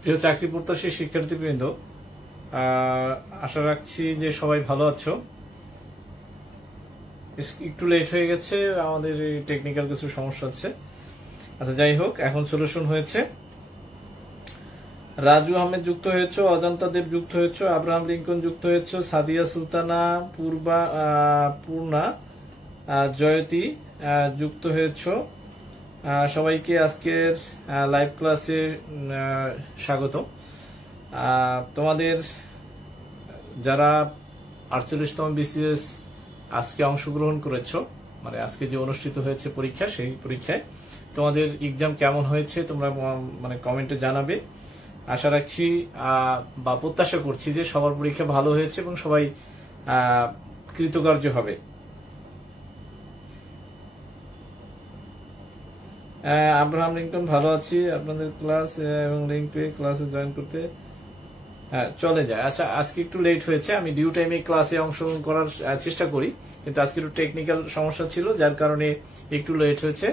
প্রিয় চাকরি প্রত্যাশী শিক্ষার্থীবৃন্দ, আশা রাখছি যে সবাই ভালো আছো। একটু লেট হয়ে গেছে, আমাদের টেকনিক্যাল কিছু সমস্যা আছে। আচ্ছা, যাই হোক, এখন সলিউশন হয়েছে। রাজু আহমেদ যুক্ত হয়েছে, অজন্তা দেব যুক্ত হয়েছে, আব্রাহাম লিঙ্কন যুক্ত হয়েছে, সাদিয়া সুলতানা, পূর্ণা, জয়তী যুক্ত হয়েছে। সবাইকে আজকের লাইভ ক্লাসে স্বাগত। তোমাদের যারা 48তম বিসিএস আজকে অংশগ্রহণ করেছ, মানে আজকে যে অনুষ্ঠিত হয়েছে পরীক্ষা, সেই পরীক্ষায় তোমাদের এক্সাম কেমন হয়েছে তোমরা মানে কমেন্টে জানাবে। আশা রাখছি বা প্রত্যাশা করছি যে সবার পরীক্ষা ভালো হয়েছে এবং সবাই কৃতকার্য হবে। আব্রাহাম লিঙ্কন, ভালো আছি, আপনাদের ক্লাস এবং লিঙ্ক পেয়ে ক্লাসে জয়েন করতে চলে যায়। আচ্ছা, আজকে একটু লেট হয়েছে, আমি ডিউ টাইমে ক্লাসে অংশগ্রহণ করার চেষ্টা করি, কিন্তু আজকে একটু টেকনিক্যাল সমস্যা ছিল, যার কারণে একটু লেট হয়েছে।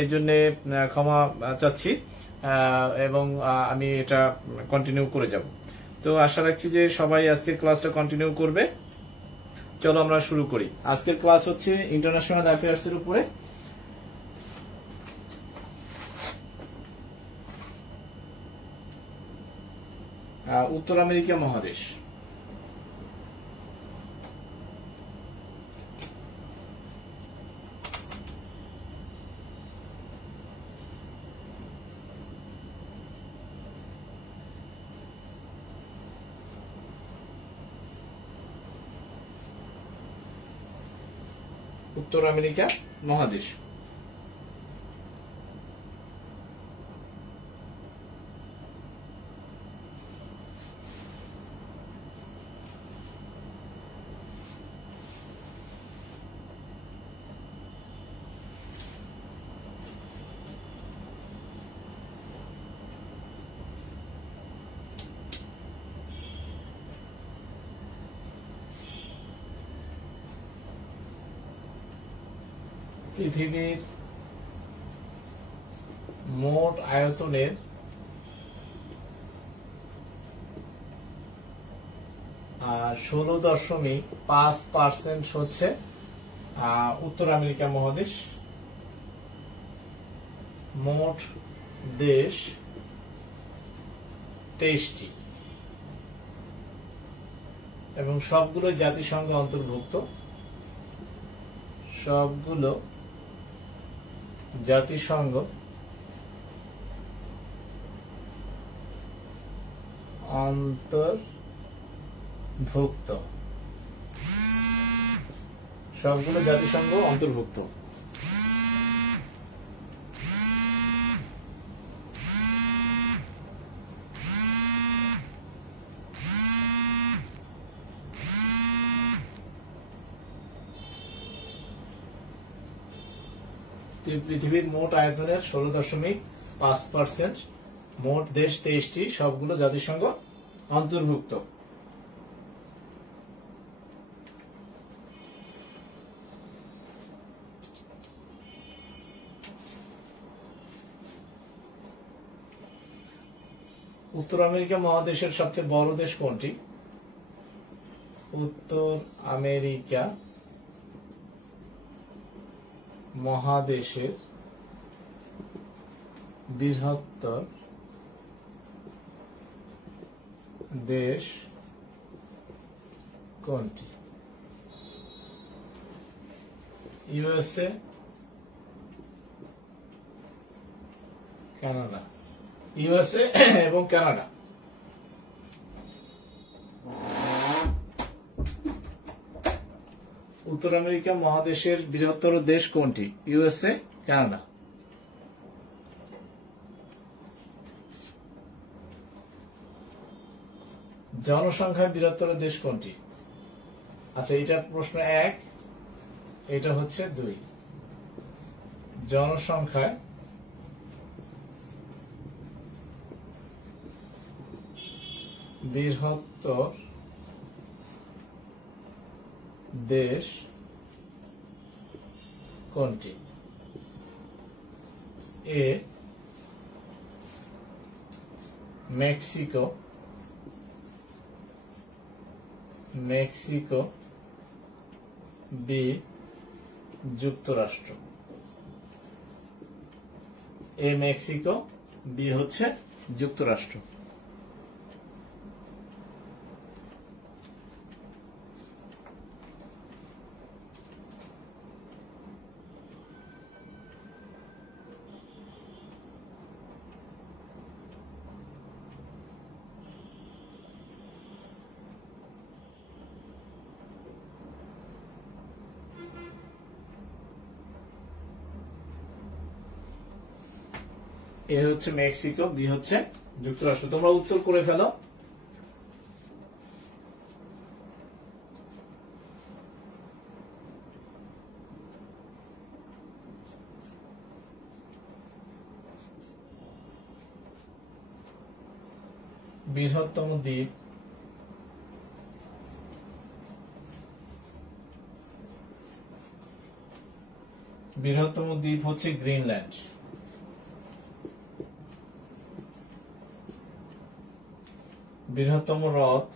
এই জন্য ক্ষমা চাচ্ছি এবং আমি এটা কন্টিনিউ করে যাব। তো আশা রাখছি যে সবাই আজকের ক্লাসটা কন্টিনিউ করবে। চলো আমরা শুরু করি। আজকের ক্লাস হচ্ছে ইন্টারন্যাশনাল অ্যাফেয়ার্স এর উপরে। উত্তর আমেরিকা মহাদেশ। উত্তর আমেরিকা মহাদেশ। পৃথিবীর মোট আয়তনের 16.5% হচ্ছে উত্তর আমেরিকা মহাদেশ। মোট দেশ 23টি এবং সবগুলো জাতিসংঘ অন্তর্ভুক্ত। সবগুলো জাতিসংঘ অন্তর্ভুক্ত। সবগুলো জাতিসংঘ অন্তর্ভুক্ত। পৃথিবীর মোট আয়তনের 16.5%, মোট দেশ 23টি, সবগুলো জাতিসংঘ অন্তর্ভুক্ত। উত্তর আমেরিকা মহাদেশের সবচেয়ে বড় দেশ কোনটি? উত্তর আমেরিকা মহাদেশের বৃহত্তর দেশ কোনটি? USA, Canada. ইউএসএ এবং কানাডা। উত্তর আমেরিকা মহাদেশের বৃহত্তর দেশ কোনটি? USA, Canada. জনসংখ্যায় বৃহত্তর দেশ কোনটি? আচ্ছা, এটা প্রশ্ন 1, এটা হচ্ছে 2। জনসংখ্যায় বৃহত্তর দেশ কোনটি? এ মেক্সিকো, মেক্সিকো, বি যুক্তরাষ্ট্র। এ মেক্সিকো, বি হচ্ছে যুক্তরাষ্ট্র। এ হচ্ছে মেক্সিকো, বি হচ্ছে যুক্তরাষ্ট্র। তোমরা উত্তর করে ফেলো। বৃহত্তম দ্বীপ, বৃহত্তম দ্বীপ হচ্ছে গ্রিনল্যান্ড। বৃহত্তম হ্রদ,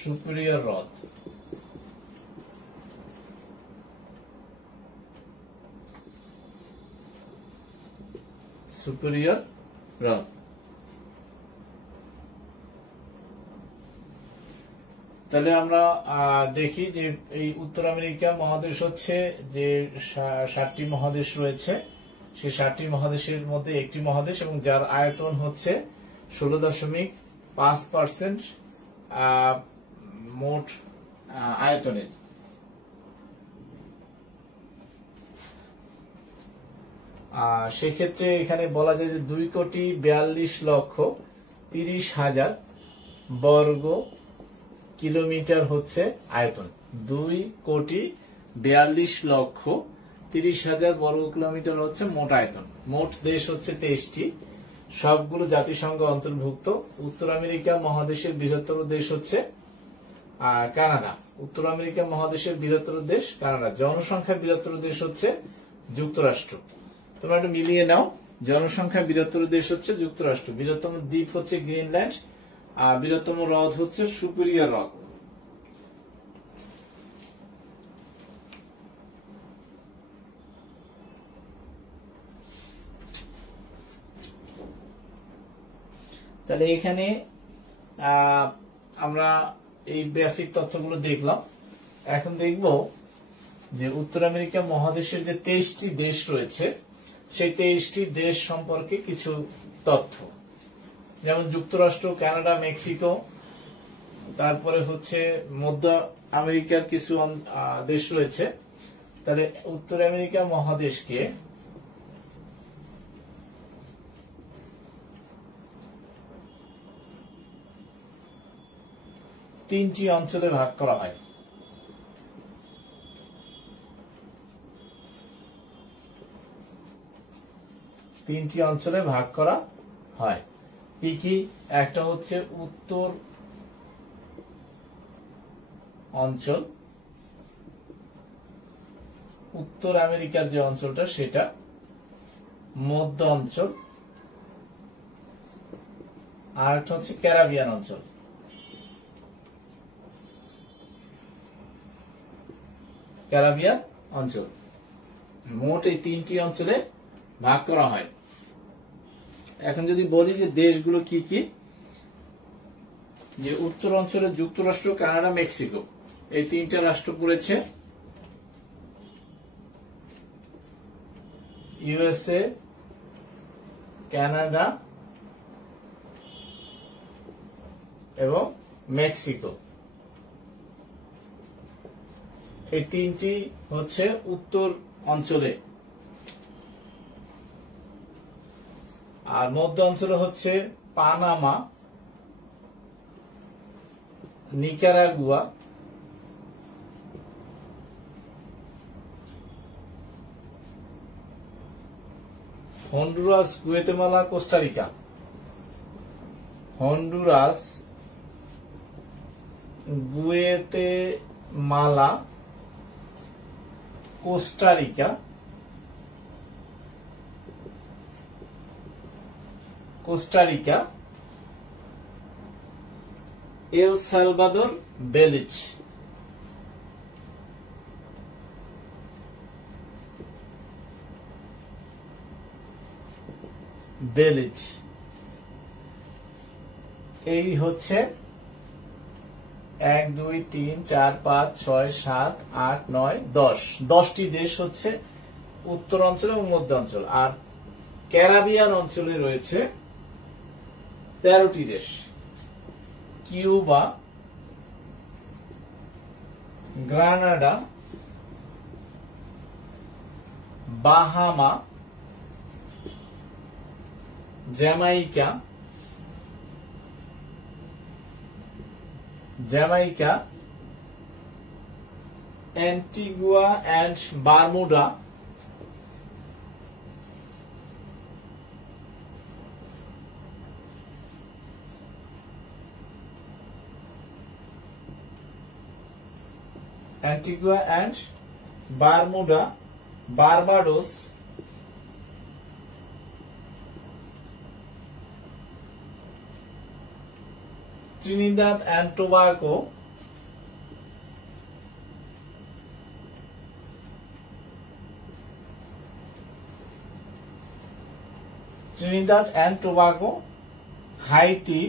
সুপিরিয়র হ্রদ। সুপিরিয়র হ্রদ। তাহলে আমরা দেখি যে এই উত্তর আমেরিকা মহাদেশ হচ্ছে যে 7টি মহাদেশ রয়েছে, সেই 7টি মহাদেশের মধ্যে একটি মহাদেশ এবং যার আয়তন হচ্ছে 16.5% মোট আয়তনের। সেক্ষেত্রে এখানে বলা যায় যে 2,42,30,000 বর্গ কিলোমিটার হচ্ছে আয়তন। 2,42,30,000 বর্গ কিলোমিটার হচ্ছে মোট আয়তন। মোট দেশ হচ্ছে 23টি, সবগুলো জাতিসংঘ অন্তর্ভুক্ত। উত্তর আমেরিকা মহাদেশের বৃহত্তর দেশ হচ্ছে কানাডা। উত্তর আমেরিকা মহাদেশের বৃহত্তর দেশ কানাডা। জনসংখ্যা বৃহত্তর দেশ হচ্ছে যুক্তরাষ্ট্র। তোমরা একটু মিলিয়ে নাও। জনসংখ্যা বৃহত্তর দেশ হচ্ছে যুক্তরাষ্ট্র। বৃহত্তম দ্বীপ হচ্ছে গ্রিনল্যান্ড, আর বৃহত্তম হ্রদ হচ্ছে সুপিরিয়র হ্রদ। তাহলে এখানে আমরা এই বেসিক তথ্যগুলো দেখলাম। এখন দেখব যে উত্তর আমেরিকা মহাদেশের যে 23টি দেশ রয়েছে সেই 23টি দেশ সম্পর্কে কিছু তথ্য, যেমন যুক্তরাষ্ট্র, কানাডা, মেক্সিকো, তারপরে হচ্ছে মধ্য আমেরিকার কিছু দেশ রয়েছে। তাহলে উত্তর আমেরিকা মহাদেশকে তিনটি অঞ্চলে ভাগ করা হয়। তিনটি অঞ্চলে ভাগ করা হয়। কি কি? একটা হচ্ছে উত্তর অঞ্চল, উত্তর আমেরিকার যে অঞ্চলটা সেটা, মধ্য অঞ্চল, আর একটা হচ্ছে ক্যারিবিয়ান অঞ্চল। ক্যারিবিয়ান অঞ্চল মোট এই তিনটি অঞ্চলে ভাগ করা হয়। এখন যদি বলি যে দেশগুলো কি কি, যে উত্তর অঞ্চলে যুক্তরাষ্ট্র, কানাডা, মেক্সিকো এই তিনটা রাষ্ট্র পড়েছে। ইউএসএ, কানাডা এবং মেক্সিকো, এই তিনটি হচ্ছে উত্তর অঞ্চলে। আর মধ্য অঞ্চলে হচ্ছে Panama, Nicaragua, Honduras, Guatemala, Costa Rica. Honduras, Guatemala, Costa Rica Costa Rica, El Salvador, Belize. Belize এই হচ্ছে 1 2 3 4 5 6 7 8 9 10 10টি দেশ হচ্ছে উত্তর অঞ্চল এবং মধ্য অঞ্চল। আর ক্যারিবিয়ান অঞ্চলে রয়েছে 13টি দেশ: Cuba, Grenada, Bahama, Jamaica, Antigua and Barbuda, Barbados, Trinidad and Tobago, Haiti,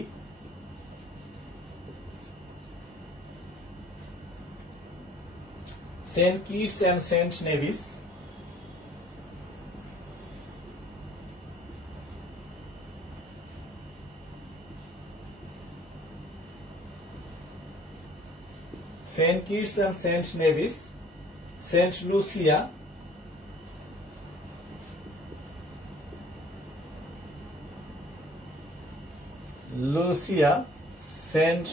Saint Kitts and Saint Nevis, Saint Lucia, Saint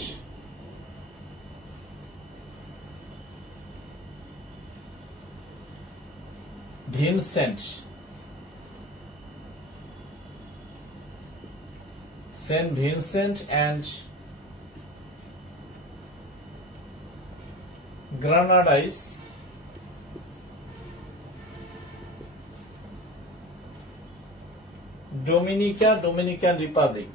Vincent and Grenadines, Dominican Republic,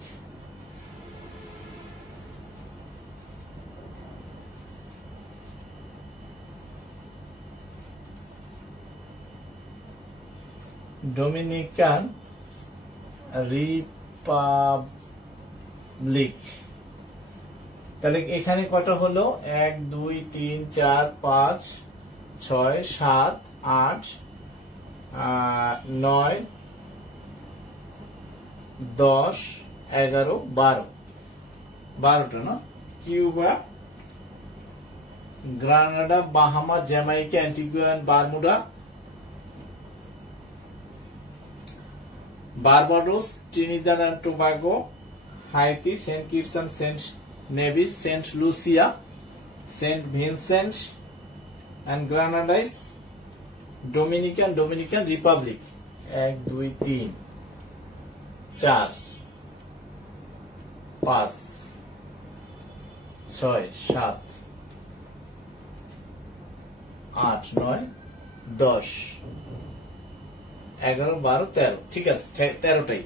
তাহলে এখানে কত হলো? 1 2 3 4 5 6 7 8 9 10 11 12 12টা না? Cuba, Grenada, Bahama, Jamaica, Antigua and Barbuda, Barbados, Trinidad and Tobago, Haiti, Saint Kitts and Saint Nevis, Saint Lucia, Saint Vincent and Grenadines, Dominican Republic. 1 2 3 4 5 6 7 8 9 10 11 12 13। ঠিক আছে, 13টাই।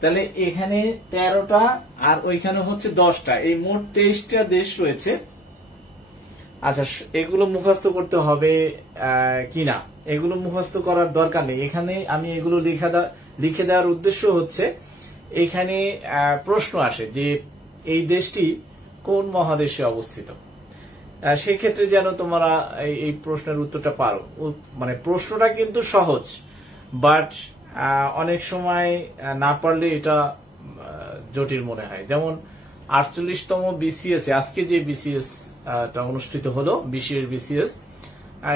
তাহলে এখানে 13টা আর ওইখানে হচ্ছে 10টা, এই মোট 23টা দেশ রয়েছে। আচ্ছা, এগুলো মুখস্থ করতে হবে কিনা? এগুলো মুখস্থ করার দরকার নেই। এখানে আমি এগুলো লিখে দেওয়ার উদ্দেশ্য হচ্ছে এখানে প্রশ্ন আসে যে এই দেশটি কোন মহাদেশে অবস্থিত। সেক্ষেত্রে যেন তোমরা এই প্রশ্নের উত্তরটা পারো। মানে প্রশ্নটা কিন্তু সহজ, বাট অনেক সময় না পারলে এটা জটিল মনে হয়। যেমন 48তম বিসিএস, আজকে যে বিসিএস অনুষ্ঠিত হলো, বিসিএস,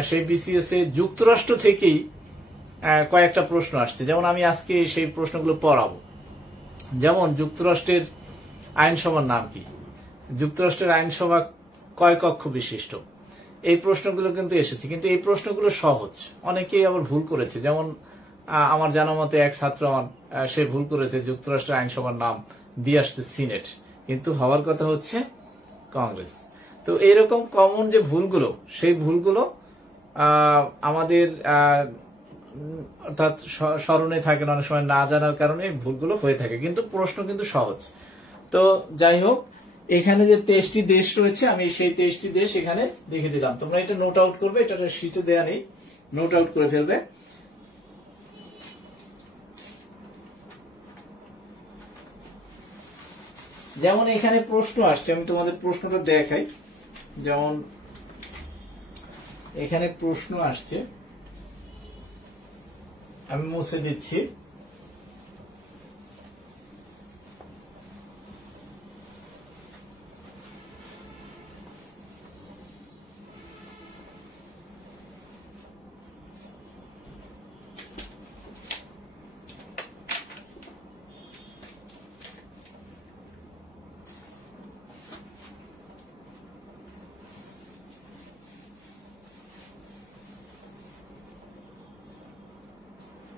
সেই বিসিএস এ যুক্তরাষ্ট্র থেকেই কয়েকটা প্রশ্ন আসছে। যেমন আমি আজকে সেই প্রশ্নগুলো পড়াবো। যেমন যুক্তরাষ্ট্রের আইনসভার নাম কি? যুক্তরাষ্ট্রের আইনসভা কয় কক্ষ বিশিষ্ট? এই প্রশ্নগুলো কিন্তু এসেছে, কিন্তু এই প্রশ্নগুলো সহজ। অনেকেই আবার ভুল করেছে। যেমন আমার জানা মতে এক ছাত্র সে ভুল করেছে, যুক্তরাষ্ট্রের আইনসভার নাম দিয়ে আসছে সিনেট, কিন্তু হওয়ার কথা হচ্ছে কংগ্রেস। তো এইরকম কমন যে ভুলগুলো, সেই ভুলগুলো আমাদের অর্থাৎ স্মরণে থাকে না, অনেক সময় না জানার কারণে ভুলগুলো হয়ে থাকে, কিন্তু প্রশ্ন কিন্তু সহজ। তো যাই হোক, এখানে যে 23টি দেশ রয়েছে, আমি সেই 23টি দেশ এখানে লিখে দিলাম। তোমরা এটা নোট আউট করবে, এটা শীটে দেয়া নেই, নোট আউট করে ফেলবে। যেমন এখানে প্রশ্ন আসছে, আমি তোমাদের প্রশ্নটা দেখাই। যেমন এখানে প্রশ্ন আসছে, আমি মুছে দিচ্ছি।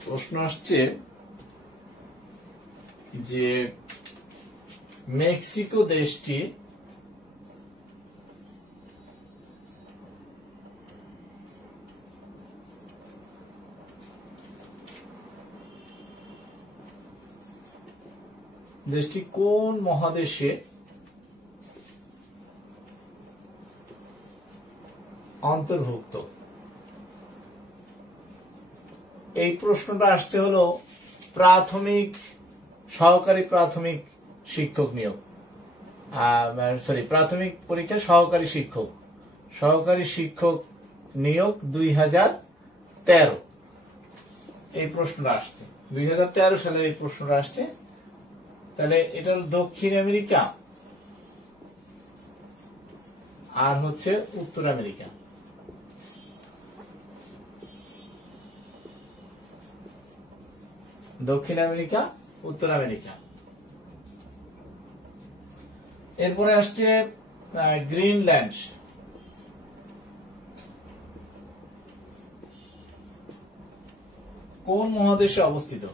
প্রশ্ন আসছে যে মেক্সিকো দেশটি কোন মহাদেশে অন্তর্ভুক্ত? এই প্রশ্নটা আসছে হলো প্রাথমিক, সহকারী প্রাথমিক শিক্ষক নিয়োগ, প্রাথমিক পরীক্ষা সহকারী শিক্ষক নিয়োগ 2013 এই প্রশ্নটা আসছে, 2013 সালে এই প্রশ্নটা আসছে। তাহলে এটা দক্ষিণ আমেরিকা আর হচ্ছে উত্তর আমেরিকা। দক্ষিণ আমেরিকা, উত্তর আমেরিকা। এরপরে আসছে গ্রিনল্যান্ড। কোন মহাদেশে অবস্থিত?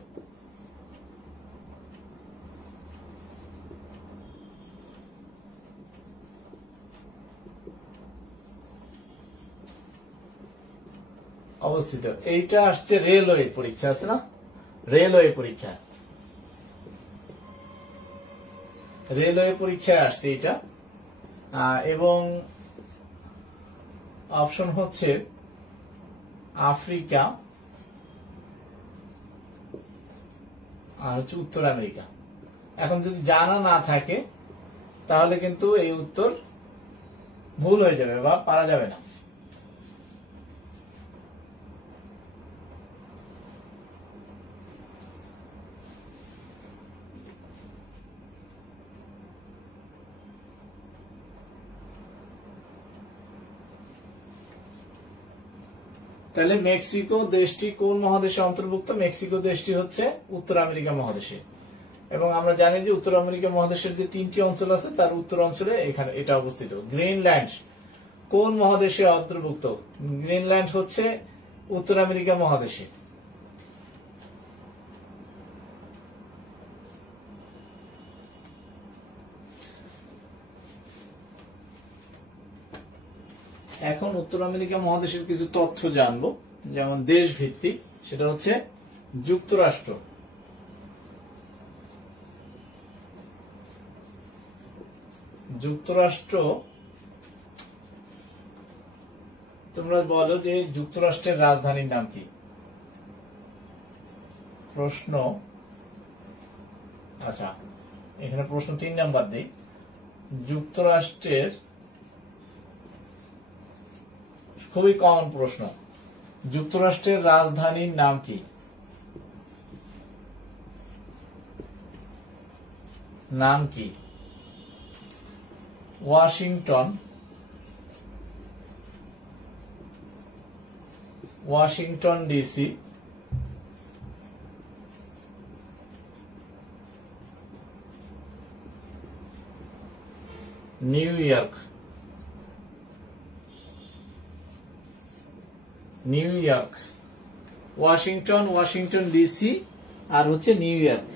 এইটা আসছে রেলওয়ে পরীক্ষা, আছে না, রেলওয়ে পরীক্ষায় আসছে এটা। এবং অপশন হচ্ছে আফ্রিকা আর হচ্ছে উত্তর আমেরিকা। এখন যদি জানা না থাকে তাহলে কিন্তু এই উত্তর ভুল হয়ে যাবে বা পারা যাবে না। তাহলে মেক্সিকো দেশটি কোন মহাদেশে অন্তর্ভুক্ত? মেক্সিকো দেশটি হচ্ছে উত্তর আমেরিকা মহাদেশে। এবং আমরা জানি যে উত্তর আমেরিকা মহাদেশের যে 3টি অঞ্চল আছে তার উত্তর অঞ্চলে এখানে এটা অবস্থিত। গ্রিনল্যান্ড কোন মহাদেশে অন্তর্ভুক্ত? গ্রিনল্যান্ড হচ্ছে উত্তর আমেরিকা মহাদেশে। এখন উত্তর আমেরিকা মহাদেশের কিছু তথ্য জানবো, যেমন দেশ ভিত্তিক, সেটা হচ্ছে যুক্তরাষ্ট্র। তোমরা বলো যে যুক্তরাষ্ট্রের রাজধানীর নাম কি? প্রশ্ন, আচ্ছা এখানে প্রশ্ন 3 নাম্বার দেই। যুক্তরাষ্ট্রের, খুবই কমন প্রশ্ন, যুক্তরাষ্ট্রের রাজধানীর নাম কি? Washington DC, New York, Washington DC আর হচ্ছে নিউ ইয়র্ক।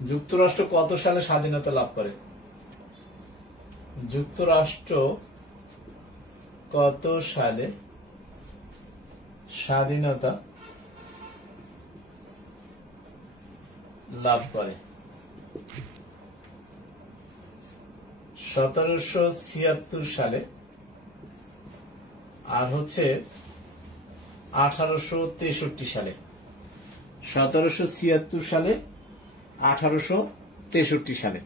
যুক্তরাষ্ট্র কত সালে স্বাধীনতা লাভ করে? যুক্তরাষ্ট্র কত সালে স্বাধীনতা লাভ করে? 1776 সালে, আর হচ্ছে 1863 সালে। 1776 সালে, 1863 সালে।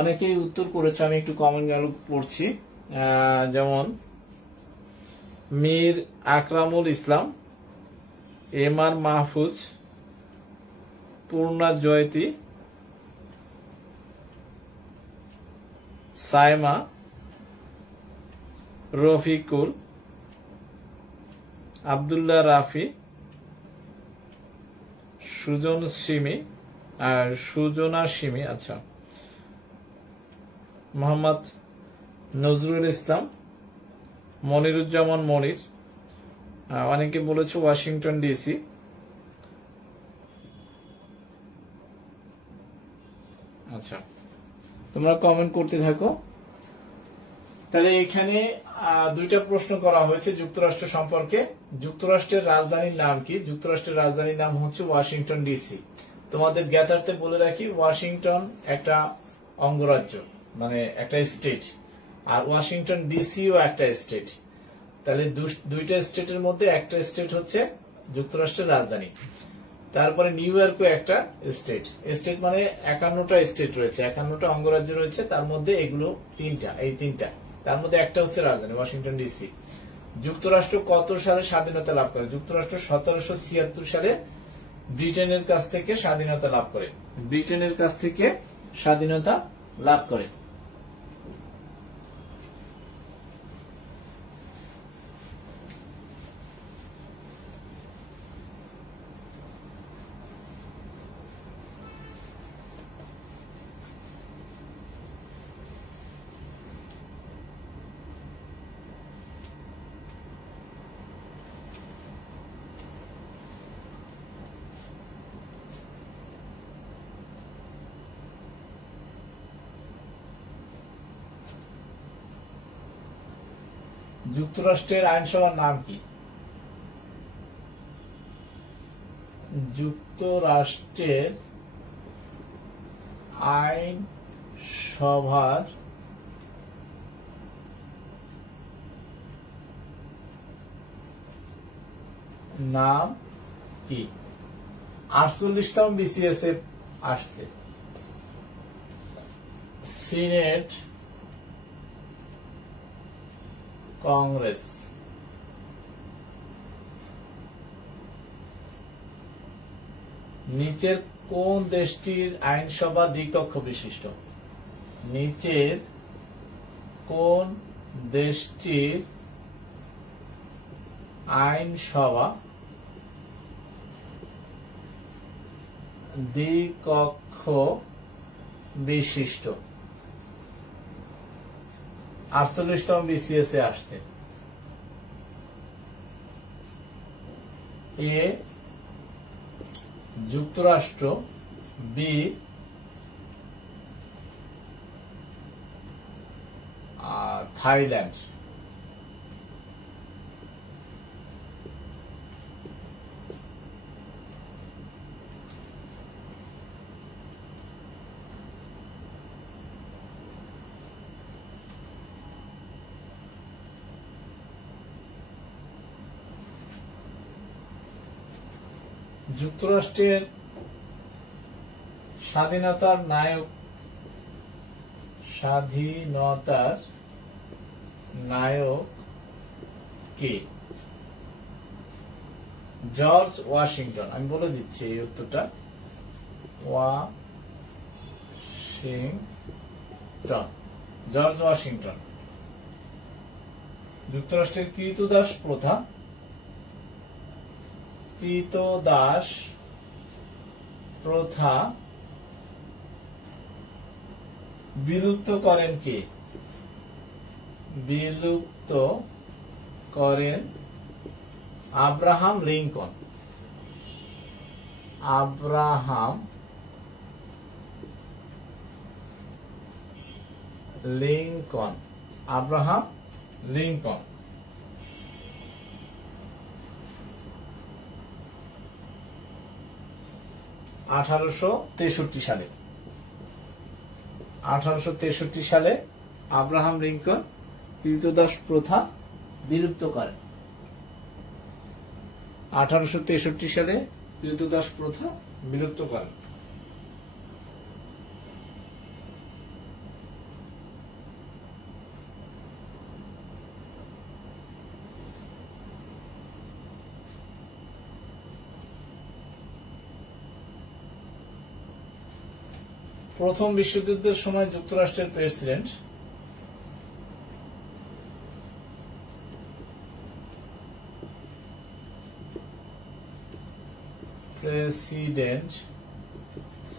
অনেকেই উত্তর করেছে, আমি একটু কমেন্ট গুলো পড়ছি। যেমন মীর আকরামুল ইসলাম, এম আর মাহফুজ, পূর্ণা জয়তী, সাইমা, রফিকুল, আব্দুল্লাহ রাফি, সুজনা সিমি, আচ্ছা, মোহাম্মদ নজরুল ইসলাম, মনিরুজ্জামান মনির। অনেকে বলেছে ওয়াশিংটন ডিসি। আচ্ছা, তোমরা কমেন্ট করতে থাকো। তাহলে এখানে দুইটা প্রশ্ন করা হয়েছে যুক্তরাষ্ট্র সম্পর্কে। যুক্তরাষ্ট্রের রাজধানীর নাম কি? যুক্তরাষ্ট্রের রাজধানীর নাম হচ্ছে ওয়াশিংটন ডিসি। তোমাদের জ্ঞাতার্থে বলে রাখি, ওয়াশিংটন একটা অঙ্গরাজ্য, মানে একটা স্টেট, আর ওয়াশিংটন ডিসিও একটা স্টেট। তাহলে দুইটা স্টেটের মধ্যে একটা স্টেট হচ্ছে যুক্তরাষ্ট্রের রাজধানী। তারপরে নিউ ইয়র্কও একটা স্টেট। স্টেট মানে 51টা স্টেট রয়েছে, 51টা অঙ্গরাজ্য রয়েছে, তার মধ্যে এগুলো তিনটা, এই তিনটা, তার মধ্যে একটা হচ্ছে রাজধানী ওয়াশিংটন ডিসি। যুক্তরাষ্ট্র কত সালে স্বাধীনতা লাভ করে? যুক্তরাষ্ট্র 1776 সালে ব্রিটেনের কাছ থেকে স্বাধীনতা লাভ করে। ব্রিটেনের কাছ থেকে স্বাধীনতা লাভ করে। যুক্তরাষ্ট্রের আইনসভার নাম কি? যুক্তরাষ্ট্রের আইনসভার নাম কি? 48তম বিসিএস এ আসছে। সিনেট কংগ্রেস। নিচের কোন দেশটির আইনসভা দ্বিকক্ষ বিশিষ্ট? নিচের কোন দেশটির আইনসভা দ্বিকক্ষ বিশিষ্ট? 48তম বিসিএস এ আসছে। এ যুক্তরাষ্ট্র, বি থাইল্যান্ড। যুক্তরাষ্ট্রের স্বাধীনতার নায়ক কে? George Washington. আমি বলে দিচ্ছি এই উত্তরটা, ওয়াশিংটন, জর্জ ওয়াশিংটন। যুক্তরাষ্ট্রের ক্রীতদাস প্রথা বিলুপ্ত করেন কে? বিলুপ্ত করেন Abraham Lincoln. Abraham Lincoln. Abraham Lincoln. সালে 1863 সালে আব্রাহাম লিঙ্কন ক্রীতদাস প্রথা বিলুপ্ত করেন। 1863 সালে ক্রীতদাস প্রথা বিলুপ্ত করেন। প্রথম বিশ্বযুদ্ধের সময় যুক্তরাষ্ট্রের প্রেসিডেন্ট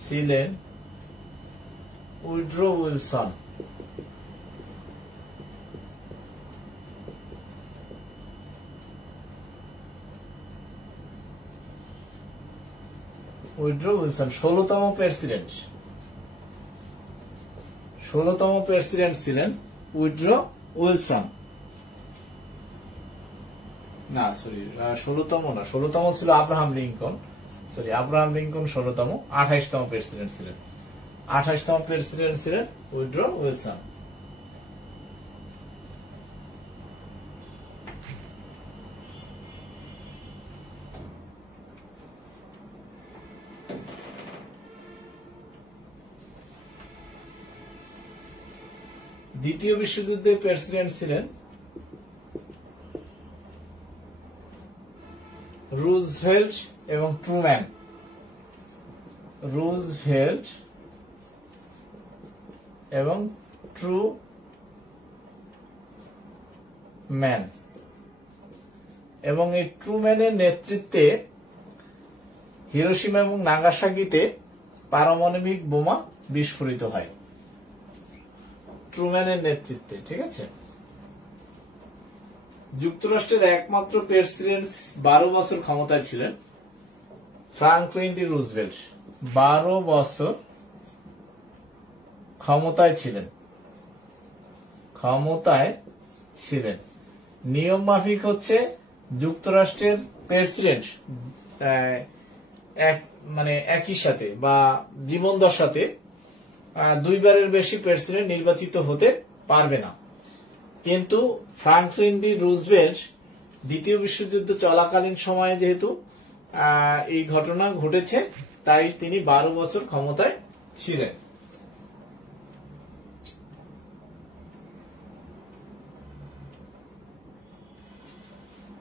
ছিলেন উইড্রো উইলসন। উইড্রো উইলসন 16তম প্রেসিডেন্ট। 16তম প্রেসিডেন্ট ছিলেন উইড্রো উইলসন। না সরি, 16তম না, 16তম ছিল Abraham Lincoln. Sorry, Abraham Lincoln 16তম। 28তম প্রেসিডেন্ট ছিলেন, 28তম প্রেসিডেন্ট ছিলেন উইড্রো উইলসন। দ্বিতীয় বিশ্বযুদ্ধের প্রেসিডেন্ট ছিলেন রুজভেল্ট এবং ট্রুম্যান। রুজভেল্ট এবং ট্রুম্যান। এবং এই ট্রুম্যানের নেতৃত্বে হিরোশিমা এবং নাগাসাকিতে পারমাণবিক বোমা বিস্ফোরিত হয়। ট্রুম্যানের নেতৃত্বে, ঠিক আছে। যুক্তরাষ্ট্রের একমাত্র প্রেসিডেন্ট 12 বছর ক্ষমতায় ছিলেন ফ্রাঙ্কলিন ডি রুজভেল্ট। 12 বছর ক্ষমতায় ছিলেন। নিয়ম মাফিক হচ্ছে যুক্তরাষ্ট্রের প্রেসিডেন্ট একই সাথে বা জীবন দশাতে 2 বারের বেশি প্রেসিডেন্ট নির্বাচিত হতে পারবে না। কিন্তু ফ্রাঙ্কলিন ডি রুজভেল্ট দ্বিতীয় বিশ্বযুদ্ধ চলাকালীন সময়ে যেহেতু এই ঘটনা ঘটেছে, তাই তিনি 12 বছর ক্ষমতায় ছিলেন।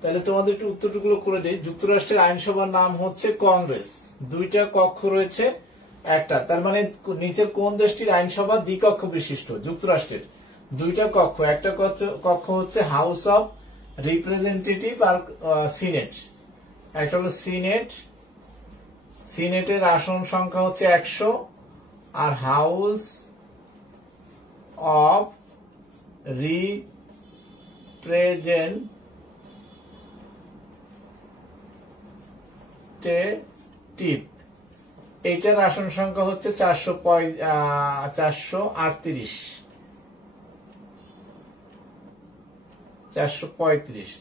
তাহলে তোমাদের একটু উত্তরটুকুলো করে দিই। যুক্তরাষ্ট্রের আইনসভার নাম হচ্ছে কংগ্রেস। 2টা কক্ষ রয়েছে, একটা, তার মানে নিচের কোন দেশটির আইনসভা দ্বিকক্ষ বিশিষ্ট? যুক্তরাষ্ট্রের 2টা কক্ষ। একটা কক্ষ হচ্ছে হাউস অব রিপ্রেজেন্টেটিভ আর সিনেট। একটা হলো সিনেট। সিনেটের আসন সংখ্যা হচ্ছে 100, আর হাউস অব রিপ্রেজেন্টেটিভ, এইটার আসন সংখ্যা হচ্ছে 435,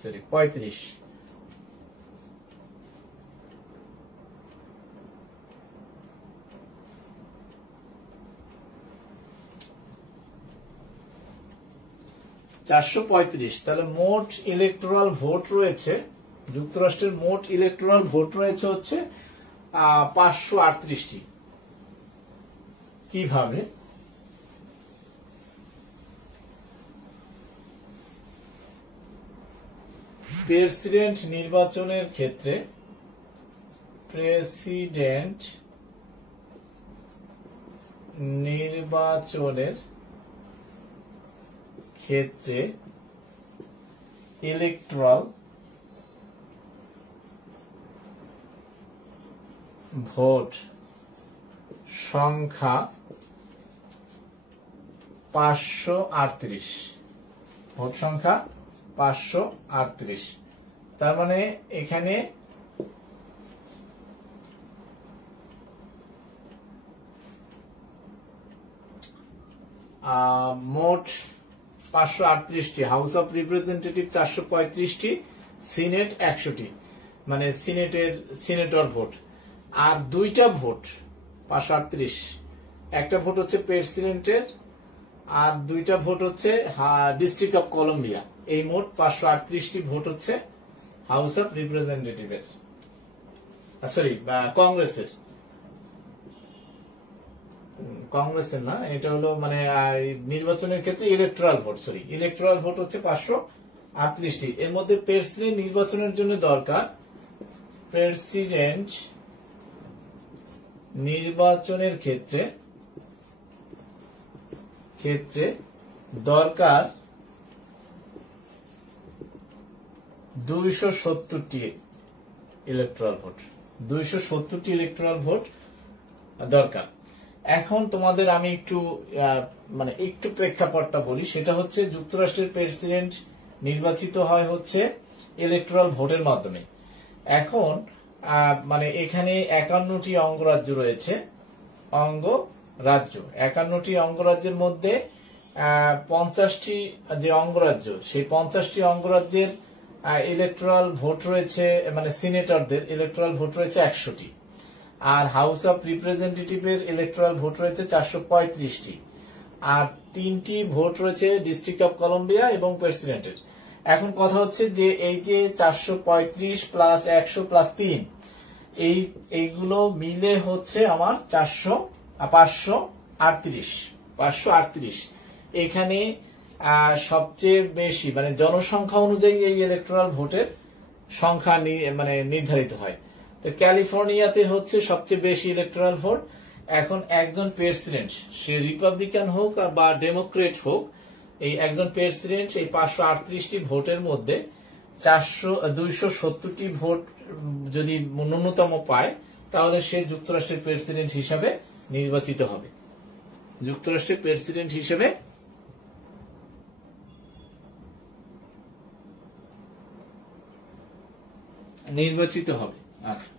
সরি 35। তাহলে মোট ইলেকটোরাল ভোট রয়েছে, যুক্তরাষ্ট্রের মোট ইলেকটোরাল ভোট রয়েছে হচ্ছে 538টি। কিভাবে? প্রেসিডেন্ট নির্বাচনের ক্ষেত্রে ইলেকটোরাল ভোট সংখ্যা 538। ভোট সংখ্যা 538। তার মানে এখানে মোট 538টি, হাউস অফ রিপ্রেজেন্টেটিভ 435টি, সিনেট 100টি, মানে সিনেটর ভোট। আর 2টা ভোট 538, একটা ভোট হচ্ছে প্রেসিডেন্টের আর 2টা ভোট হচ্ছে ডিস্ট্রিক্ট অফ কলম্বিয়া। এই মোট 538টি ভোট হচ্ছে হাউস অফ রিপ্রেজেন্টেটিভের, সরি কংগ্রেসের না, এটা হলো মানে নির্বাচনের ক্ষেত্রে ইলেকট্রাল ভোট, ইলেকট্রাল ভোট হচ্ছে 538টি। এর মধ্যে প্রেসিডেন্ট নির্বাচনের জন্য দরকার, প্রেসিডেন্ট নির্বাচনের ক্ষেত্রে দরকার 270টি ইলেকট্রাল ভোট, 270টি ইলেকট্রাল ভোট দরকার। এখন তোমাদের আমি একটু প্রেক্ষাপটটা বলি, সেটা হচ্ছে যুক্তরাষ্ট্রের প্রেসিডেন্ট নির্বাচিত হয় হচ্ছে ইলেকট্রাল ভোটের মাধ্যমে। এখন মানে এখানে 51টি অঙ্গরাজ্য রয়েছে, 51টি অঙ্গরাজ্যের মধ্যে 50টি যে অঙ্গরাজ্য, সেই 50টি অঙ্গরাজ্যের ইলেকট্রাল ভোট রয়েছে, মানে সিনেটরদের ইলেকট্রাল ভোট রয়েছে 100টি। আর হাউস অফ রিপ্রেজেন্টেটিভের ইলেকট্রাল ভোট রয়েছে 435টি। আর 3টি ভোট রয়েছে ডিস্ট্রিক্ট অফ কলম্বিয়া এবং প্রেসিডেন্টের। এখন কথা হচ্ছে যে এই যে 435 প্লাস 100 প্লাস 3, এইগুলো মিলে হচ্ছে আমার 538। এখানে সবচেয়ে বেশি মানে জনসংখ্যা অনুযায়ী এই ইলেকট্রাল ভোটের সংখ্যা মানে নির্ধারিত হয়। তো ক্যালিফোর্নিয়াতে হচ্ছে সবচেয়ে বেশি ইলেকট্রাল ভোট। এখন একজন প্রেসিডেন্ট, সে রিপাবলিকান হোক বা ডেমোক্রেট হোক, এই একজন প্রেসিডেন্ট এই 538টি ভোটের মধ্যে 270টি ভোট যদি ন্যূনতম পায়, তাহলে সে যুক্তরাষ্ট্রের প্রেসিডেন্ট হিসাবে নির্বাচিত হবে, যুক্তরাষ্ট্রের প্রেসিডেন্ট হিসেবে নির্বাচিত হবে। আচ্ছা,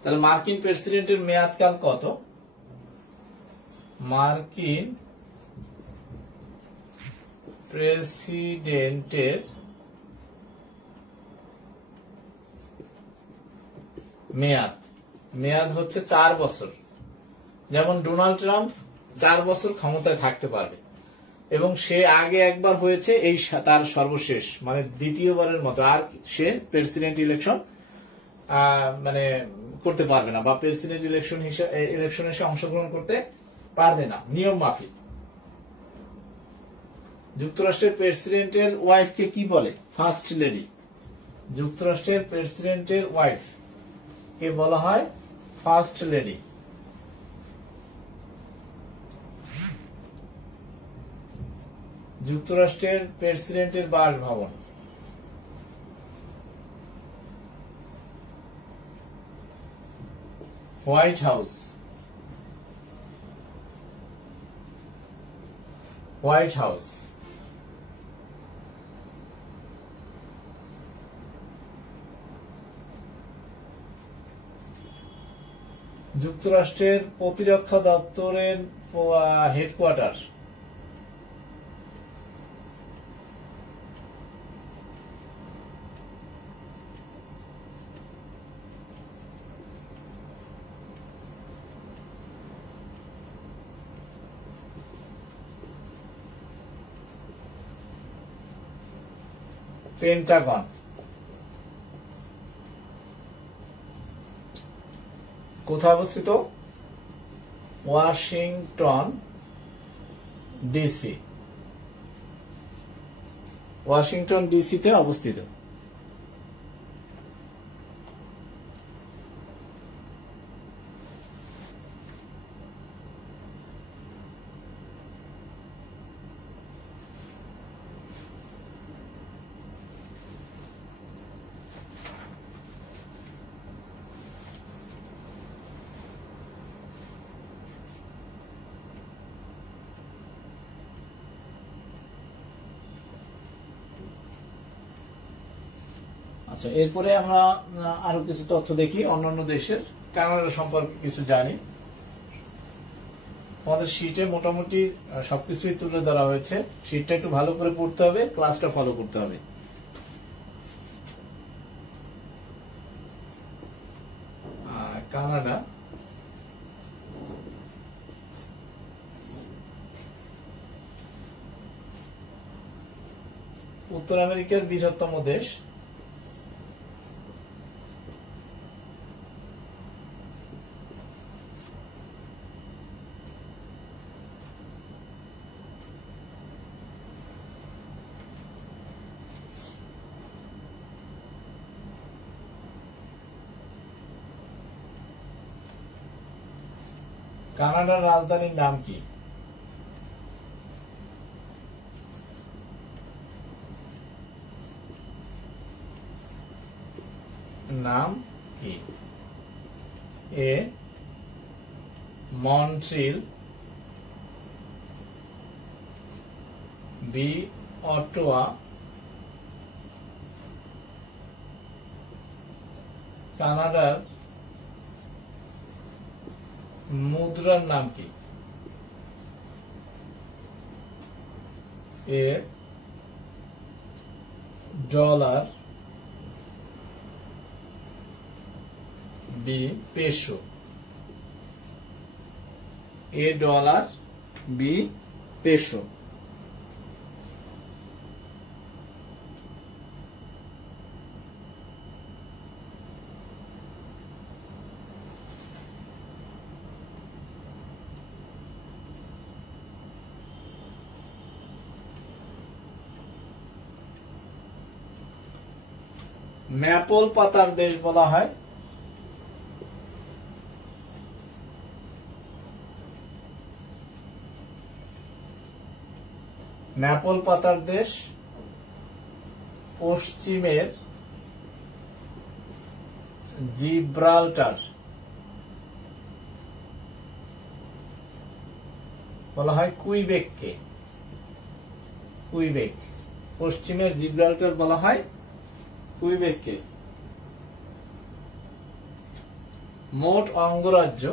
তাহলে মার্কিন প্রেসিডেন্টের মেয়াদকাল কত? মার্কিন প্রেসিডেন্টের মেয়াদ হচ্ছে 4 বছর। যেমন ডোনাল্ড ট্রাম্প 4 বছর ক্ষমতায় থাকতে পারবে, এবং সে আগে একবার হয়েছে, এই তার সর্বশেষ, মানে দ্বিতীয়বারের মতো আর সে প্রেসিডেন্ট ইলেকশন মানে করতে পারবে না, বা প্রেসিডেন্ট ইলেকশনে সে অংশগ্রহণ করতে পারবে না নিয়ম মাফিক। যুক্তরাষ্ট্রের প্রেসিডেন্টের ওয়াইফকে কি বলে? First lady. যুক্তরাষ্ট্রের প্রেসিডেন্টের ওয়াইফ কে বলা হয় ফার্স্ট লেডি। যুক্তরাষ্ট্রের প্রেসিডেন্টের বাসভবন হোয়াইট হাউস। White house. যুক্তরাষ্ট্রের প্রতিরক্ষা দপ্তরের হেডকোয়ার্টার পেন্টাগন। কোথায় অবস্থিত? Washington DC. ওয়াশিংটন ডিসিতে অবস্থিত। আচ্ছা, এরপরে আমরা আরো কিছু তথ্য দেখি অন্যান্য দেশের। কানাডা সম্পর্কে কিছু জানি। আমাদের শীটে মোটামুটি সবকিছুই তুলে ধরা হয়েছে। শীটটা একটু ভালো করে পড়তে হবে, ক্লাসটা ফলো করতে হবে। কানাডা, উত্তর আমেরিকার বৃহত্তম দেশ। কানাডার রাজধানীর নাম কি? নাম কি? এ মন্ট্রিল, বি অটোয়া, কানাডার মুদ্রার নাম কি? এ ডলার, বি পেসো। এ ডলার, বি পেসো। ম্যাপল পাতার দেশ বলা হয়। ম্যাপল পাতার দেশ পশ্চিমের জিব্রাল্টার বলা হয়। কুইবেককে, কুইবেক, পশ্চিমের জিব্রাল্টার বলা হয় কুইবেককে। মোট অঙ্গরাজ্য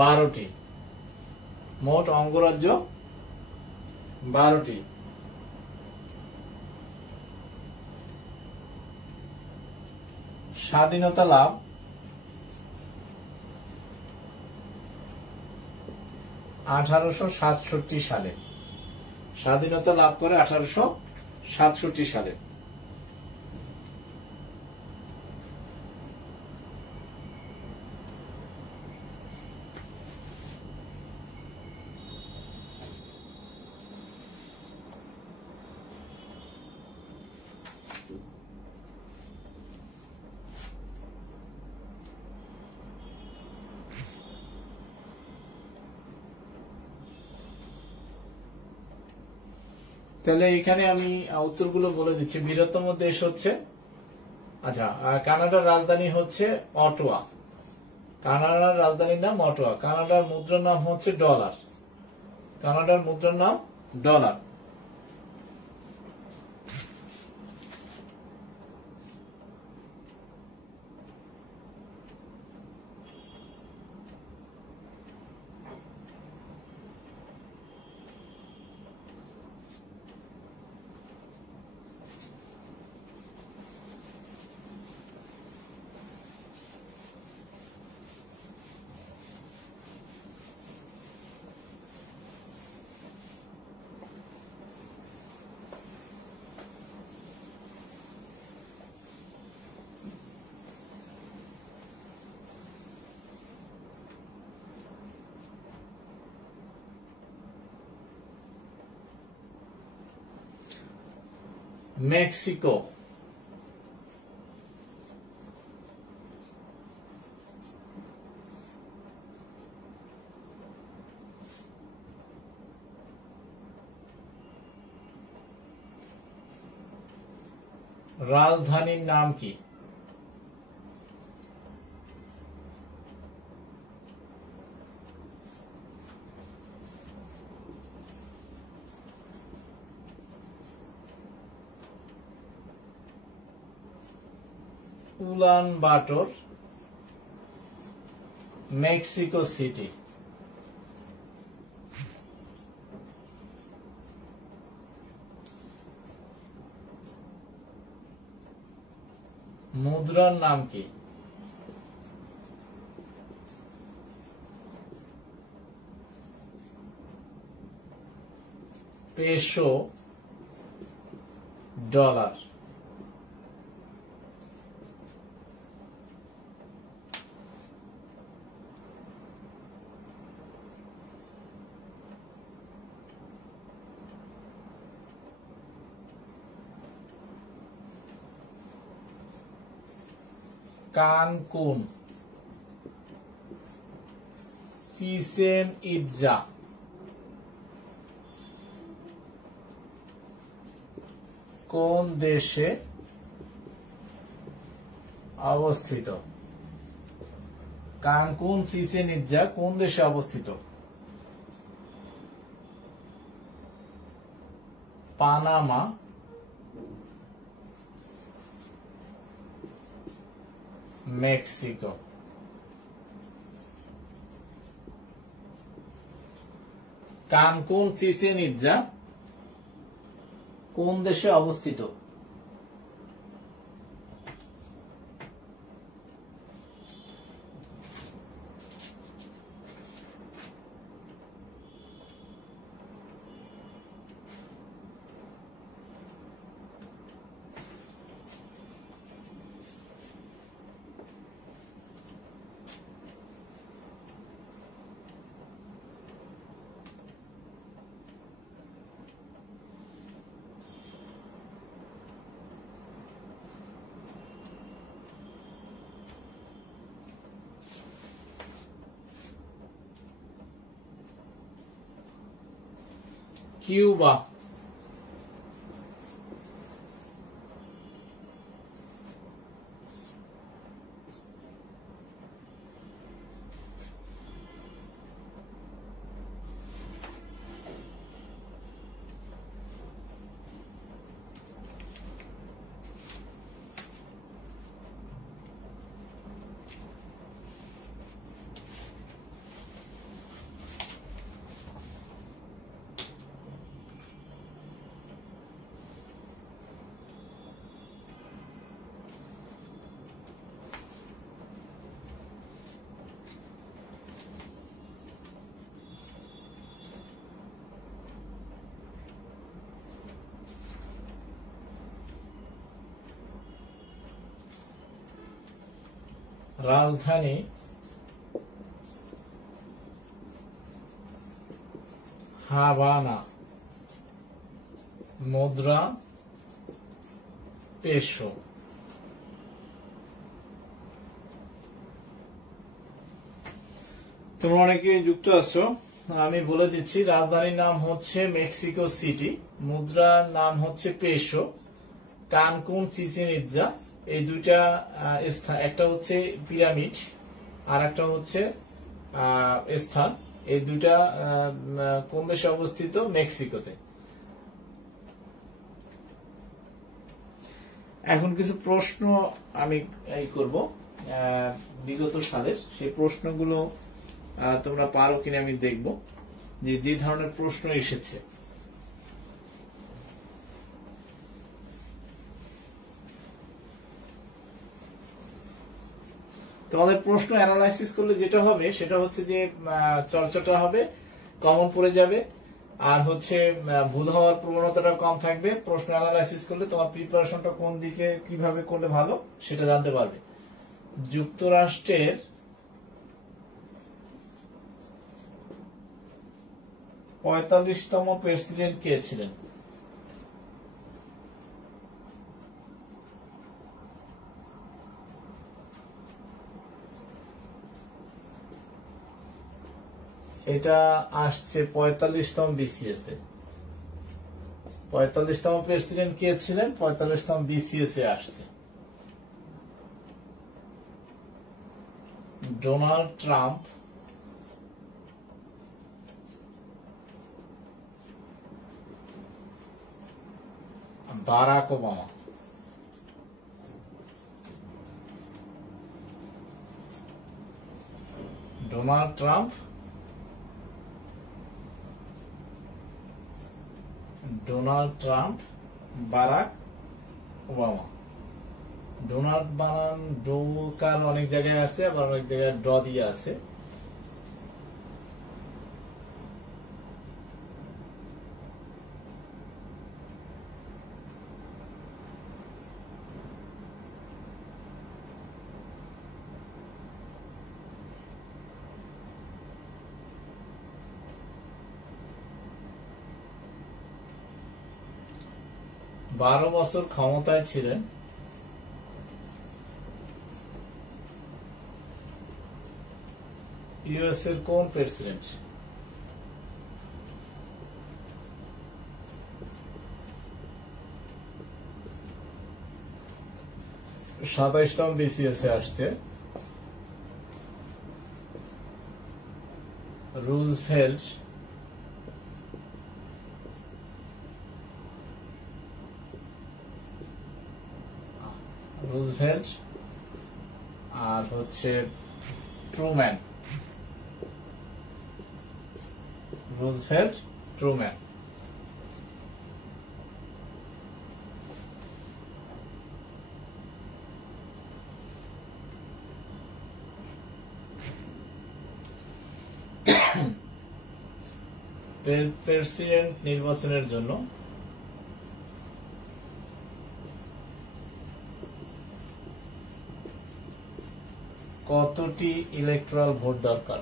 বারোটি। মোট অঙ্গরাজ্য 12টি। স্বাধীনতা লাভ 1867 সালে। স্বাধীনতা লাভ করে 1867 সালে। তাহলে এখানে আমি উত্তরগুলো বলে দিচ্ছি। বৃহত্তম দেশ হচ্ছে, আচ্ছা, কানাডার রাজধানী হচ্ছে অটোয়া। কানাডার রাজধানীর নাম অটোয়া। কানাডার মুদ্রার নাম হচ্ছে ডলার। কানাডার মুদ্রার নাম ডলার। মেক্সিকো, রাজধানীর নাম কি? উলান বাটর মেক্সিকো সিটি। মুদ্রার নাম কি? Peso, dollar. Cancun, Chichen Itza কোন দেশে অবস্থিত? কানকুন, চিচেন ইৎজা কোন দেশে অবস্থিত? Panama, Mexico. Cancun, Chichen Itza কোন দেশে অবস্থিত? কিউবা। রাজধানী হাভানা, মুদ্রা পেসো। তোমরা অনেকে যুক্ত আছো, আমি বলে দিচ্ছি। রাজধানীর নাম হচ্ছে মেক্সিকো সিটি, মুদ্রার নাম হচ্ছে পেসো। কানকুন, চিচেন ইৎজা এই দুইটা স্থান, একটা হচ্ছে পিরামিড আর একটা হচ্ছে স্থান, এই দুইটা কোন দেশে অবস্থিত? মেক্সিকোতে। এখন কিছু প্রশ্ন আমি করব বিগত সালের, সেই প্রশ্নগুলো তোমরা পারো কিনা আমি দেখব, যে ধরনের প্রশ্ন এসেছে। তোমাদের প্রশ্ন অ্যানালাইসিস করলে যেটা হবে সেটা হচ্ছে যে চর্চাটা হবে, কমন পড়ে যাবে, আর হচ্ছে ভুল হওয়ার প্রবণতাটা কম থাকবে। প্রশ্ন অ্যানালাইসিস করলে তোমার প্রিপারেশনটা কোন দিকে কিভাবে করলে ভালো সেটা জানতে পারবে। যুক্তরাষ্ট্রের পঁয়তাল্লিশতম প্রেসিডেন্ট কে ছিলেন? এটা আসছে 45তম বিসিএস এ। 45তম প্রেসিডেন্ট কে ছিলেন? 45তম বিসিএস এ আসছে। Donald Trump, Barack Obama. Donald Trump, Barack Obama. Donald বানান ডোকার অনেক জায়গায় আছে, আবার অনেক জায়গায় ড দিয়ে আছে। বারো বছর ক্ষমতায় ছিলেন ইউএস এর কোন প্রেসিডেন্ট? সাতাইশতম বিসিএস এ আসছে। রুজভেল্ট, আর হচ্ছে ট্রুম্যান। Roosevelt, Truman. প্রেসিডেন্ট নির্বাচনের জন্য কতটি ইলেকট্রাল ভোট দরকার?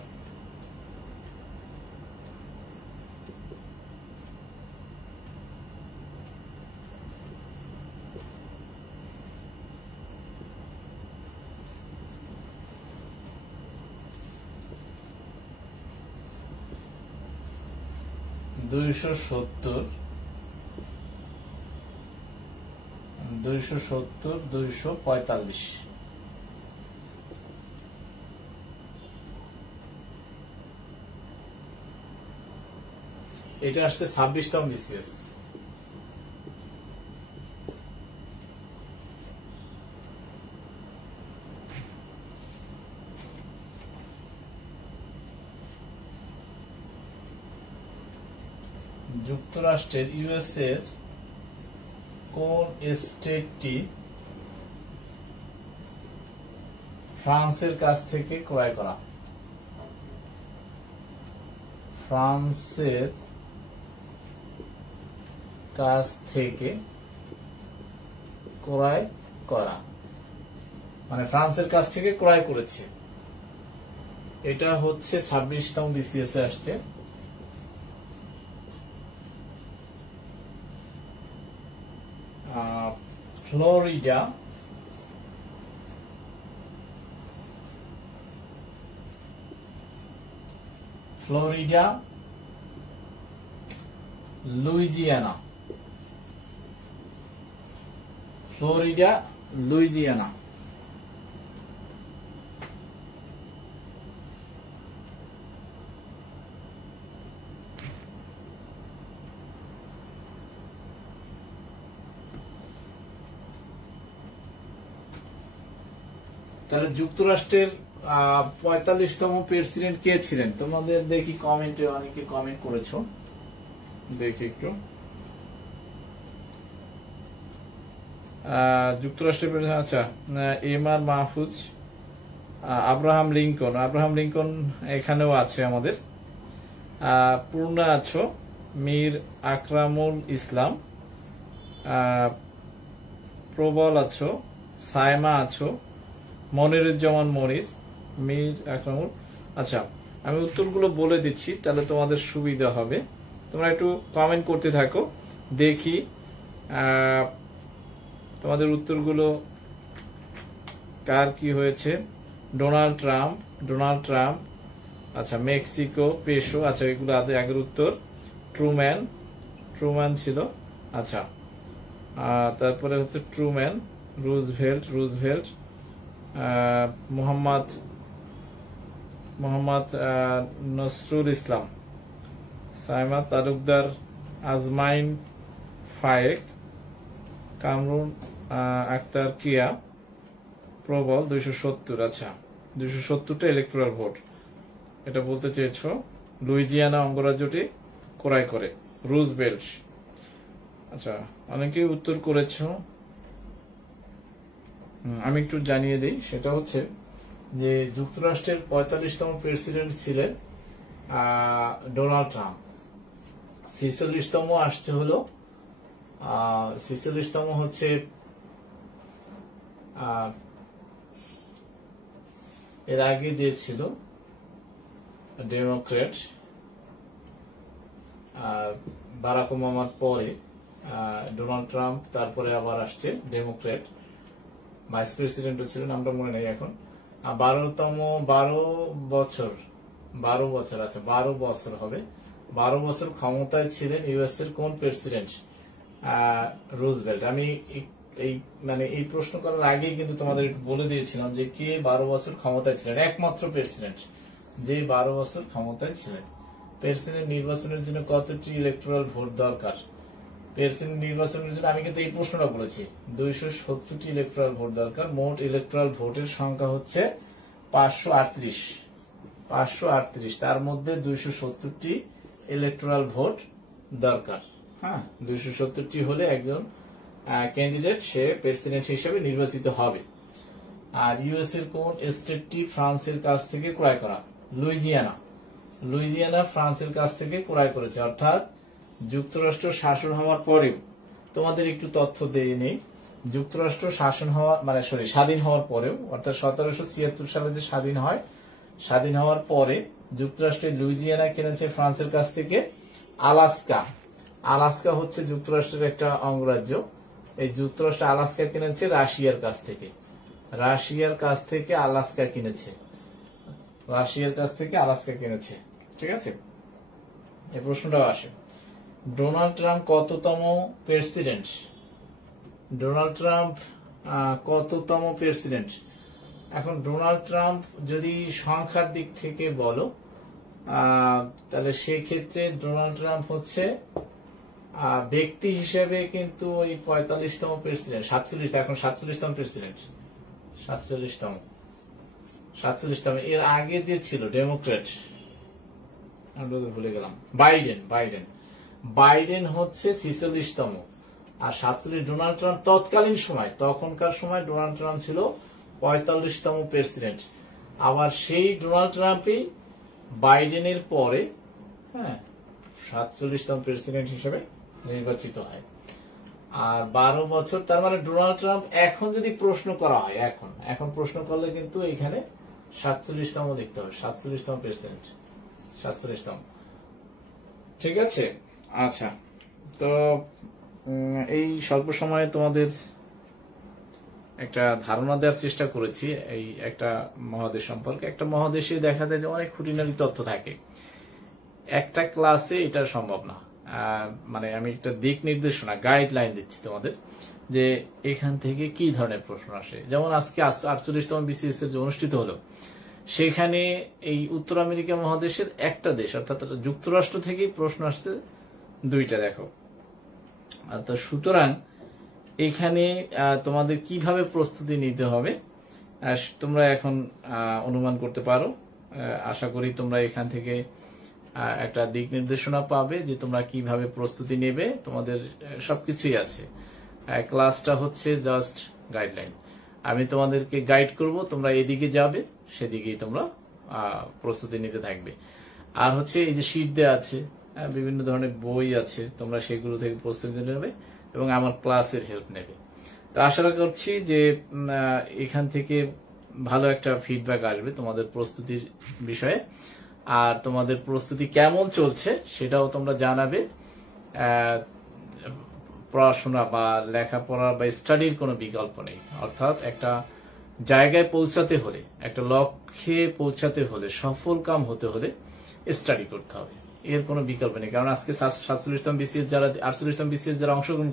দুইশো সত্তর, 245। এটা আসছে 26তম বিসিএস। যুক্তরাষ্ট্রের ইউএস এর কোন স্টেটটি ফ্রান্সের কাছ থেকে ক্রয় করা? ফ্রান্সের কাছ থেকে ক্রয় করা মানে ফ্রান্সের কাছ থেকে ক্রয় করেছে। এটা হচ্ছে 26তম বিসিএস এ আসছে। Florida, Louisiana. তাহলে যুক্তরাষ্ট্রের 45তম প্রেসিডেন্ট কে ছিলেন? তোমাদের দেখি কমেন্টে অনেকে কমেন্ট করেছো, দেখি একটু। যুক্তরাষ্ট্রের আচ্ছা, এমআর মাহফুজ, আব্রাহাম লিঙ্কন এখানেও আছে আমাদের। পূর্ণা আছো, মীর আকরামুল ইসলাম, প্রবল আছো, সাইমা আছো, মনিরুজ্জামান মনির, মীর আকরামুল। আচ্ছা, আমি উত্তরগুলো বলে দিচ্ছি, তাহলে তোমাদের সুবিধা হবে। তোমরা একটু কমেন্ট করতে থাকো, দেখি তোমাদের উত্তরগুলো কার কি হয়েছে। ডোনাল্ড ট্রাম্প, আচ্ছা, মেক্সিকো, পেশো, আচ্ছা, এগুলো আগের উত্তর। ট্রুম্যান ছিল, আচ্ছা। তারপরে হচ্ছে ট্রুম্যান, রুজভেল্ট, মোহাম্মদ নসরুল ইসলাম, সাইমা তালুকদার, আজমাইন ফায়েক, কামরুন আক্তার কিয়া, প্রবল 270। আচ্ছা, 270টা ইলেকট্রাল ভোট। এটা বলতে চেয়েছো লুইজিয়ানা অঙ্গরাজ্যটি ক্রয় করে রুজভেল্ট। আচ্ছা, অনেকেই উত্তর করেছো, আমি একটু জানিয়ে দিই। সেটা হচ্ছে যে যুক্তরাষ্ট্রের 45তম প্রেসিডেন্ট ছিলেন ডোনাল্ড ট্রাম্প। 46তম আসছে হলো 46তম হচ্ছে এর আগে যে ছিল ডেমোক্রেট, বারাক ওবামার পরে ডোনাল্ড ট্রাম্প, তারপরে আবার আসছে ডেমোক্রেট। ভাইস প্রেসিডেন্টও ছিলেন, নামটা মনে নেই এখন। 12 বছর হবে। 12 বছর ক্ষমতায় ছিলেন ইউএস এর কোন প্রেসিডেন্ট? রুজভেল্ট। আমি এই প্রশ্ন করার আগেই কিন্তু তোমাদের বলে দিয়েছিলাম যে কে 12 বছর ক্ষমতায় ছিলেন, একমাত্র প্রেসিডেন্ট যে 12 বছর ক্ষমতায় ছিলেন। প্রেসিডেন্ট নির্বাচনের জন্য কতটি ইলেকটোরাল ভোট দরকার? প্রেসিডেন্ট নির্বাচনের জন্য আমি কিন্তু এই প্রশ্নটা বলেছি, 270টি ইলেকটোরাল ভোট দরকার। মোট ইলেকটোরাল ভোটের সংখ্যা হচ্ছে 538। তার মধ্যে 270টি ইলেকটোরাল ভোট দরকার। হ্যাঁ, 270টি হলে একজন ক্যান্ডিডেট সে প্রেসিডেন্ট হিসেবে নির্বাচিত হবে। আর ইউএস এর কোন স্টেটটি ফ্রান্সের কাছ থেকে ক্রয় করা? লুইজিয়ানা ফ্রান্সের কাছ থেকে ক্রয় করেছে। অর্থাৎ যুক্তরাষ্ট্র শাসন হওয়ার পরেও, তোমাদের একটু তথ্য দিয়ে নেই, যুক্তরাষ্ট্র স্বাধীন হওয়ার পরেও, অর্থাৎ 1776 সালে যে স্বাধীন হওয়ার পরে যুক্তরাষ্ট্রের লুইজিয়ানা কিনেছে ফ্রান্সের কাছ থেকে। আলাস্কা হচ্ছে যুক্তরাষ্ট্রের একটা অঙ্গরাজ্য। এই যুক্তরাষ্ট্র আলাস্কা কিনেছে রাশিয়ার কাছ থেকে আলাস্কা কিনেছে। ঠিক আছে, এই প্রশ্নটাও আসে। ডোনাল্ড ট্রাম্প কততম প্রেসিডেন্ট? এখন ডোনাল্ড ট্রাম্প যদি সংখ্যার দিক থেকে বলো, তাহলে সেক্ষেত্রে ডোনাল্ড ট্রাম্প হচ্ছে ব্যক্তি হিসেবে কিন্তু ওই 45তম প্রেসিডেন্ট, 47, এখন 47তম প্রেসিডেন্ট, 47তম। এর আগে যে ছিল ডেমোক্রেট, আমরা ভুলে গেলাম, বাইডেন হচ্ছে 46তম। আর 47 ডোনাল্ড ট্রাম্প তখনকার সময় ডোনাল্ড ট্রাম্প ছিল 45তম প্রেসিডেন্ট। আবার সেই ডোনাল্ড ট্রাম্পই বাইডেনের পরে 47তম প্রেসিডেন্ট হিসেবে নির্বাচিত হয়। আর 12 বছর, তার মানে ডোনাল্ড ট্রাম্প এখন যদি প্রশ্ন করা হয়, এখন প্রশ্ন করলে কিন্তু এখানে 47তম লিখতে হবে, 47তম প্রেসিডেন্ট, 47তম। ঠিক আছে। আচ্ছা, তো এই স্বল্প সময়ে তোমাদের একটা ধারণা দেওয়ার চেষ্টা করেছি এই একটা মহাদেশ সম্পর্কে। একটা মহাদেশে দেখা যায় যে অনেক খুঁটিনাটি তথ্য থাকে, একটা ক্লাসে এটা সম্ভব না। মানে আমি একটা দিক নির্দেশনা, গাইডলাইন দিচ্ছি তোমাদের যে এখান থেকে কি ধরনের প্রশ্ন আসে। যেমন আজকে 48তম বিসিএস এর যে অনুষ্ঠিত হলো, সেখানে এই উত্তর আমেরিকা মহাদেশের একটা দেশ অর্থাৎ যুক্তরাষ্ট্র থেকেই প্রশ্ন আসছে 2টা। দেখো, তো সুতরাং এখানে তোমাদের কিভাবে প্রস্তুতি নিতে হবে তোমরা এখন অনুমান করতে পারো। আশা করি তোমরা এখান থেকে একটা দিক নির্দেশনা পাবে যে তোমরা কিভাবে প্রস্তুতি নেবে। তোমাদের সবকিছুই আছে, ক্লাসটা হচ্ছে জাস্ট গাইডলাইন। আমি তোমাদেরকে গাইড করব, তোমরা এদিকে যাবে, সেদিকেই তোমরা প্রস্তুতি নিতে থাকবে। আর হচ্ছে এই যে শীট দেওয়া আছে, বিভিন্ন ধরনের বই আছে, তোমরা সেগুলো থেকে প্রস্তুতি নেবে এবং আমার ক্লাসের হেল্প নেবে। তো আশা করছি যে এখান থেকে ভালো একটা ফিডব্যাক আসবে তোমাদের প্রস্তুতির বিষয়ে। আর তোমাদের প্রস্তুতি কেমন চলছে সেটাও তোমরা জানাবে। পড়াশোনা বা লেখাপড়া বা স্টাডির কোনো বিকল্প নেই। অর্থাৎ একটা জায়গায় পৌঁছাতে হলে, একটা লক্ষ্যে পৌঁছাতে হলে, সফল কাম হতে হলে স্টাডি করতে হবে, এর কোনো বিকল্প নেই। কারণ আজকে 47তম বিসিএস যারা 48তম বিসিএস যারা অংশগ্রহণ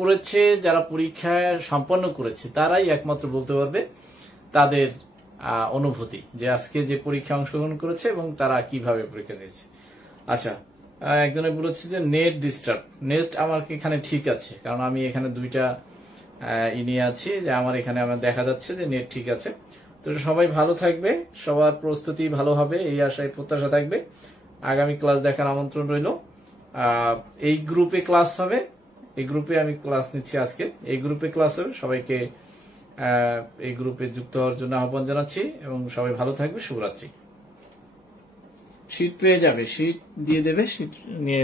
করেছে, যারা পরীক্ষায় সম্পন্ন করেছে, তারাই একমাত্র বলতে পারবে তাদের অনুভূতি যে আজকে যে পরীক্ষা অংশগ্রহণ করেছে এবং তারা কিভাবে পরীক্ষা দিয়েছে। আচ্ছা, একজনে বলেছে যে নেট ডিস্টার্ব। নেট আমার এখানে ঠিক আছে, কারণ আমি এখানে 2টা নিয়ে আছি, যে আমার এখানে দেখা যাচ্ছে যে নেট ঠিক আছে। তো সবাই ভালো থাকবে, সবার প্রস্তুতি ভালো হবে এই আশায় প্রত্যাশা থাকবে। আগামী ক্লাস দেখার আমন্ত্রণ রইল। এই গ্রুপে ক্লাস হবে, এই গ্রুপে আমি ক্লাস নিচ্ছি আজকে, এই গ্রুপে ক্লাস হবে। সবাইকে এই গ্রুপে যুক্ত হওয়ার জন্য আহ্বান জানাচ্ছি এবং সবাই ভালো থাকবে। শুভরাত্রি। শীট পেয়ে যাবে, শীট দিয়ে দেবে, শীট নিয়ে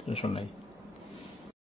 টেনশন নাই।